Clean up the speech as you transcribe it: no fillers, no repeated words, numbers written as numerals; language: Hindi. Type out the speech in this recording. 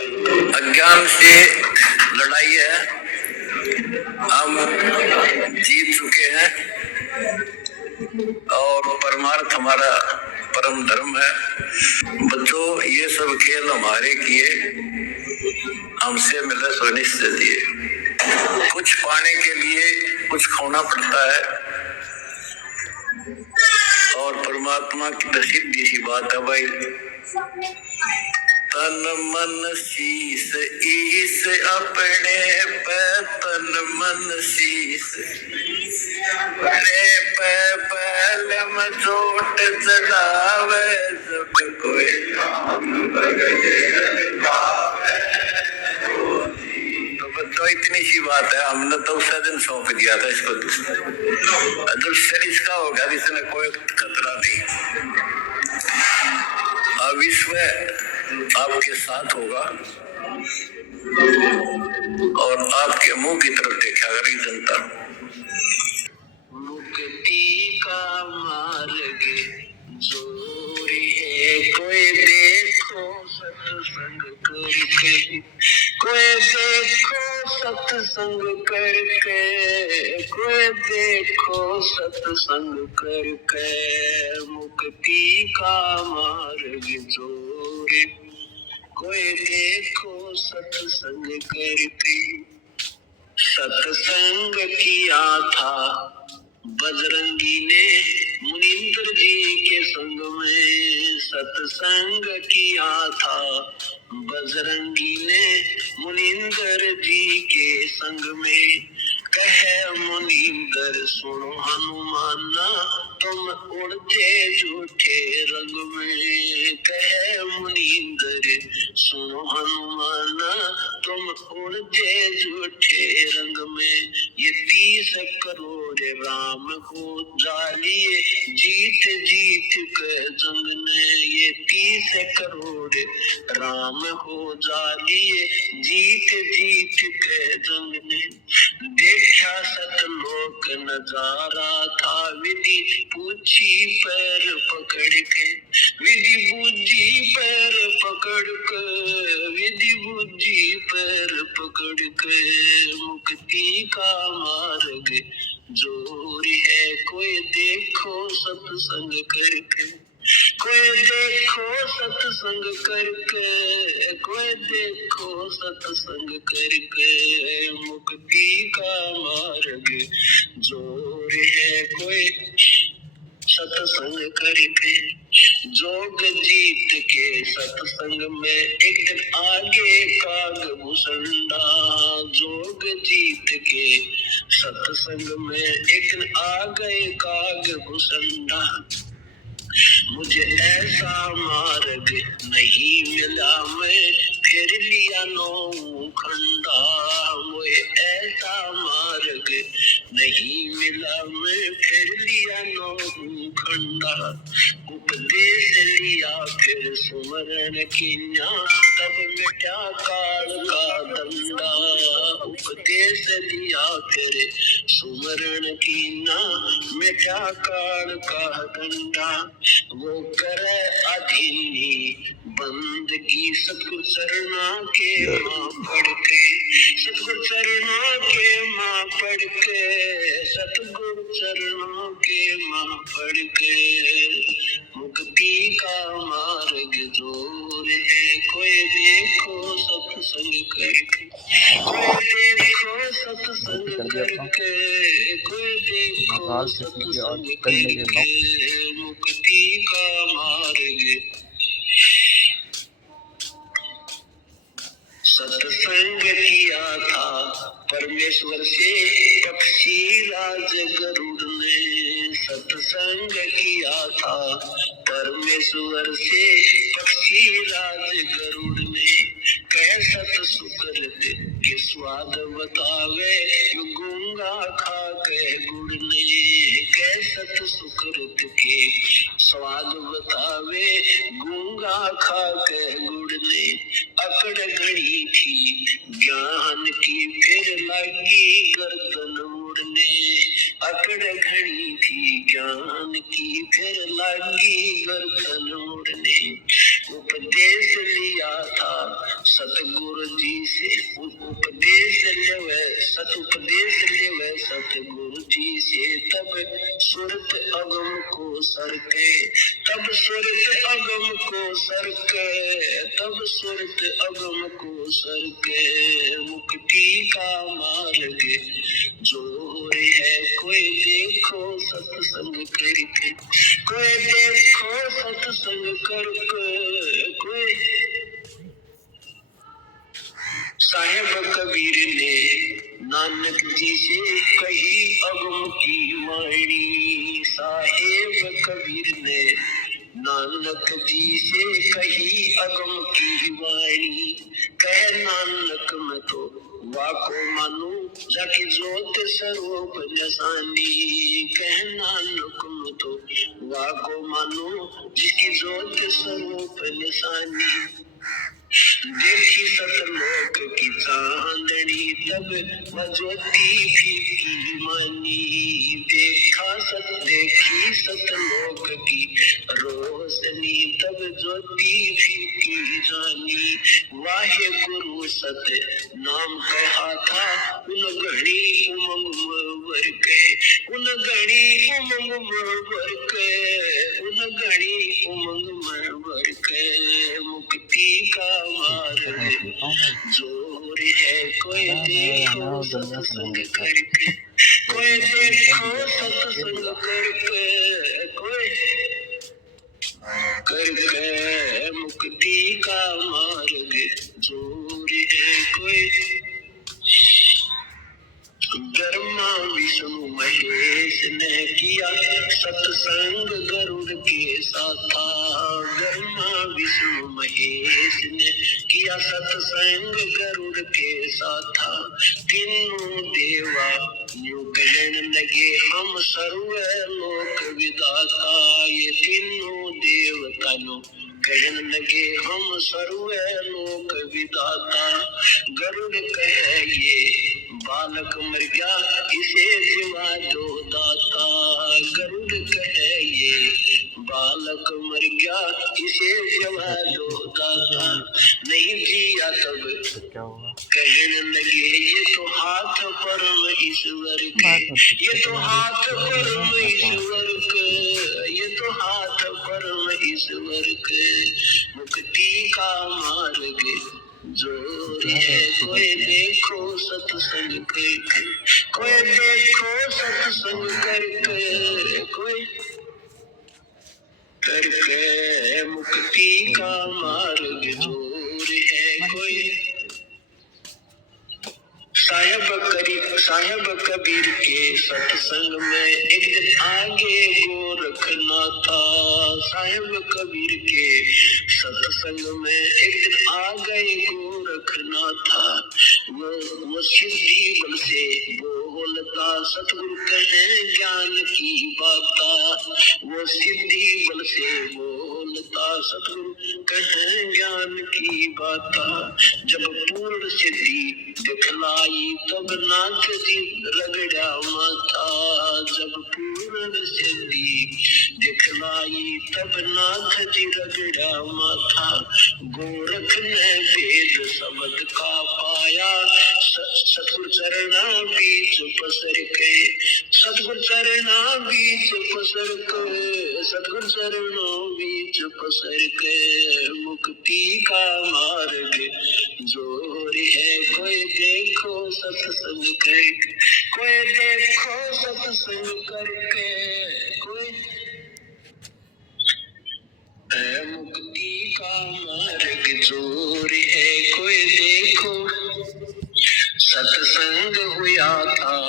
अज्ञान से लड़ाई है, हम जीत चुके हैं और परमार्थ हमारा परम धर्म है। बच्चों, ये सब खेल हमारे किए, हमसे मिले सुनिश्चित दिए। कुछ पाने के लिए कुछ खोना पड़ता है और परमात्मा की तो सीधी सी बात है भाई, तन मन शीस ईस अपने पे, तन मन शीस अपने पे, पहले में चोट चढ़ावे सब कोई तो बच्चों इतनी सी बात है। हमने तो उस दिन सौंप दिया था इसको, दुष्कर इसका होगा, इसमें कोई खतरा नहीं। अब इसमें आपके साथ होगा और आपके मुंह की तरफ देखा करेगी जनता। मुक्ति का मार्ग जोरी है, कोई देखो सत्संग करके, कोई देखो सत्संग करके, कोई देखो सत्संग करके, मुक्ति का मार्ग जोरी, कोई देखो सत्संग करके। सत्संग किया था बजरंगी ने मुनींद्र जी के संग में, सत्संग किया था बजरंगी ने मुनींद्र जी के संग में। कहे मुनींद्र सुनो हनुमाना, तुम उड़ते झूठे रंग में। कहे मुनींद्र सुनो हनुमाना, तुम उड़ते झूठे रंग में। ये 30 करोड़ राम को जालिए, जीत जीत के जंग ने। ये 30 करोड़ राम को जालिए, जीत जीत के जंग ने। देखा सतलोक नजारा था, विधि पूछी पैर पकड़ के, विधि बुद्धि पैर पकड़ के, विधि बुद्धि पैर पकड़ के। मुक्ति का मार्ग जोरी है, कोई देखो सत्संग करके, कोई देखो सत्संग करके, कोई देखो सत्संग करके। मुक्ति का मार्ग जोर है, कोई सत्संग करके। जोग जीत के सत्संग में एक दिन आगे काग भुसंडा, जोग जीत के सत्संग में एक दिन आ गए काग भुसंडा। मुझे ऐसा मार्ग नहीं मिला, मैं फिर लिया नौ खंडा। मुझे ऐसा मार्ग नहीं मिला, मैं फिर लिया नौ खंडा। उपदेश लिया फिर सुमरन कीन्या, तब मिटा काल का दंडा। उपदेश लिया फिर सुमरन कीन्या, मिटा काल का दंडा। वो करे अधीनी बंदगी सतगुरु चरणा के मां पढ़ के, सतगुरु चरणा के मां पढ़ के, सतगुरु चरणा के मां पढ़ के। मुक्ति का मार्ग जोर है, कोई देखो सत्संग करके, कोई देखो सत्संग करके, कोई देखो सत्संग करके। मुक्ति का मार्ग सत्संग किया था परमेश्वर से पक्षी राज गरुड़ ने। सत्संग किया था परमेश्वर से पक्षी राज गरुड़ ने। कैसा सुकृत के स्वाद बतावे, गूंगा खा के गुड़ ने। कैसा सुकृत के स्वाद बतावे, गूंगा खा के गुड़ ने। अकड़ घड़ी थी ज्ञान की, फिर लगी गर्दन मुड़ने। अकड़ घड़ी थी ज्ञान की, फिर लगी गर्दन मुड़ने। उपदेश लिया था सतगुरु जी से उपदेश लेवे, सतुपदेश लेवे सतगुरु जी से, तब सुरत अगम को सरके, तब सुरत अगम को सरके, तब सुरत अगम को सरके, मुक्ति का मार्ग जोर है कोई देखो सत्संग करके, कोई देखो सत्संग करके, कोई। साहेब कबीर ने नानक जी से कही अगम की वाणी, साहेब कबीर ने नानक जी से कही अगम की वाणी, कह नानक मैं तो वाको मानू जाकी जोत स्वरूप निशानी, कह नानक मैं तो वाको मानू जिसकी जोत स्वरूप निशानी, देखी सतलोक की चांदनी तब वह ज्योति फीकी मानी, देखी सतलोक की रोशनी तब ज्योति फीकी जानी, वाहे गुरु सत नाम कहा था उन घड़ी उमंग वर के, उन घड़ी उमंग वर के, उन घड़ी उमंग वर के, मुक्ति का मार्ग जोर है कोई देखो सत्संग करके, कोई देखो सत्संग करके, कोई करके, मुक्ति का मार्ग जोर है कोई। ब्रह्मा विष्णु महेश ने किया सत्संग गरुड़ के साथा, ब्रह्मा विष्णु महेश ने किया सत्संग गरुड़ के साथा, तीनों देवा यूं कहने लगे हम सर्व लोक विदाता, ये तीनों देवता यूं कहने लगे हम सर्व लोक विदाता, गरुड़ कहे ये बालक मर गया इसे जीवा दो दाता, गरुड़ कहे ये बालक मर गया इसे जीवा दो दाता, नहीं जिया तब कहने लगे ये तो हाथ परम ईश्वर के, ये तो हाथ परम ईश्वर के, ये तो हाथ परम ईश्वर के, मुक्ति का मार्ग जोर है कोई देखो सत्संग करके, कोई देखो सत्संग करके, कोई करके, मुक्ति का मार्ग जोर है कोई। साहेब कबीर के सत्संग में एक दिन आगे गोरखनाथ था, साहेब कबीर के सत्संग में एक दिन आ गए गोरखनाथ था, वो सिद्धि बल से बोलता सतगुरु कहे ज्ञान की बाता, वो सिद्धि बल से बोलता सतगुरु कहे ज्ञान की बाता, जब पूर्ण सिद्धि दिखलाई तब नाथ जी रगड़ा माथा, जब पूर्ण सिद्धि दिखलाई तब नाथ जी रगड़ा माथा, गोरख ने वेद शब्द का पाया सतगुरु चरणा बीच पसर के, सतगुरु चरणा बीच पसर के, सतगुरु चरणों बीच पसर के, मुक्ति का मार्ग जोर है कोई देखो सत्संग करके, कोई देखो सत्संग करके, कोई मुक्ति का मार्ग जोर है कोई देखो। सत्संग हुआ था